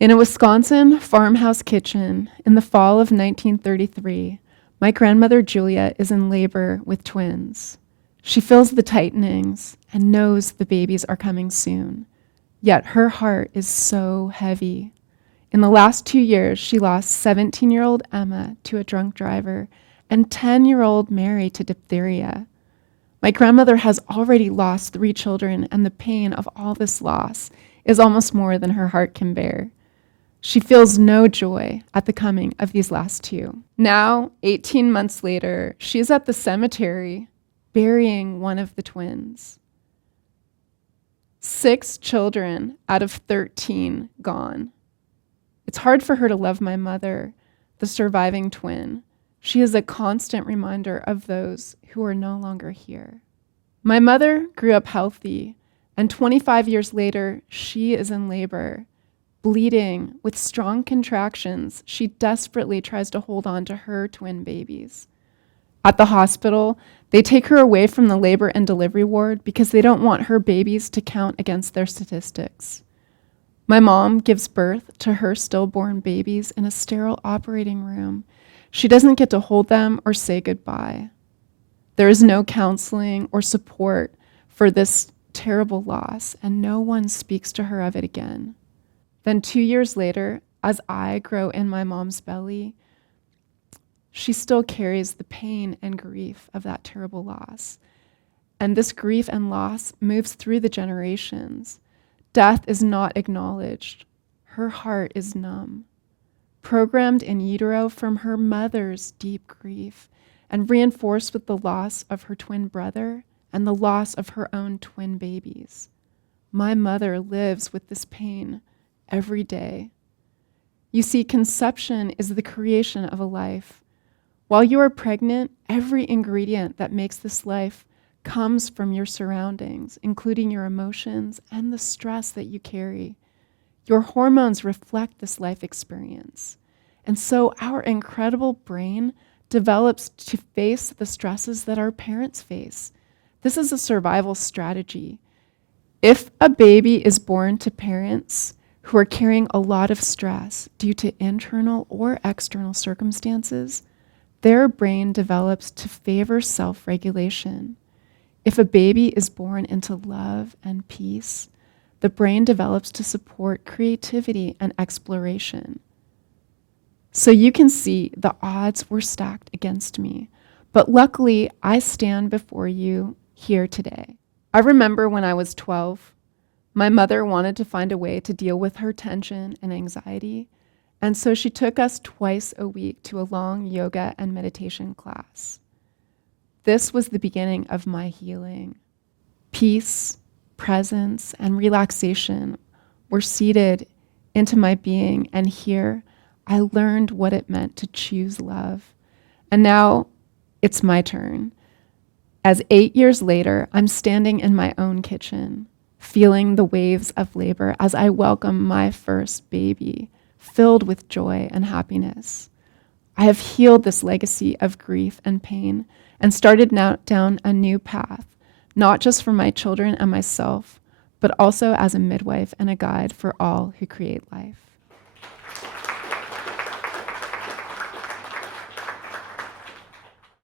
In a Wisconsin farmhouse kitchen in the fall of 1933, my grandmother Julia is in labor with twins. She feels the tightenings and knows the babies are coming soon. Yet her heart is so heavy. In the last 2 years, she lost 17-year-old Emma to a drunk driver and 10-year-old Mary to diphtheria. My grandmother has already lost 3 children, and the pain of all this loss is almost more than her heart can bear. She feels no joy at the coming of these last 2. Now, 18 months later, she is at the cemetery burying one of the twins. 6 children out of 13 gone. It's hard for her to love my mother, the surviving twin. She is a constant reminder of those who are no longer here. My mother grew up healthy, and 25 years later, she is in labor. Bleeding with strong contractions, she desperately tries to hold on to her twin babies. At the hospital, they take her away from the labor and delivery ward because they don't want her babies to count against their statistics. My mom gives birth to her stillborn babies in a sterile operating room. She doesn't get to hold them or say goodbye. There is no counseling or support for this terrible loss, and no one speaks to her of it again. Then 2 years later, as I grow in my mom's belly, she still carries the pain and grief of that terrible loss. And this grief and loss moves through the generations. Death is not acknowledged. Her heart is numb, programmed in utero from her mother's deep grief, and reinforced with the loss of her twin brother and the loss of her own twin babies. My mother lives with this pain every day. You see, conception is the creation of a life. While you are pregnant, every ingredient that makes this life comes from your surroundings, including your emotions and the stress that you carry. Your hormones reflect this life experience. And so our incredible brain develops to face the stresses that our parents face. This is a survival strategy. If a baby is born to parents who are carrying a lot of stress due to internal or external circumstances, their brain develops to favor self-regulation. If a baby is born into love and peace, the brain develops to support creativity and exploration. So you can see the odds were stacked against me, but luckily I stand before you here today. I remember when I was 12, my mother wanted to find a way to deal with her tension and anxiety, and so she took us twice a week to a long yoga and meditation class. This was the beginning of my healing. Peace, presence, and relaxation were seeded into my being, and here I learned what it meant to choose love. And now it's my turn. As 8 years later, I'm standing in my own kitchen, feeling the waves of labor as I welcome my first baby, filled with joy and happiness. I have healed this legacy of grief and pain and started now down a new path, not just for my children and myself, but also as a midwife and a guide for all who create life.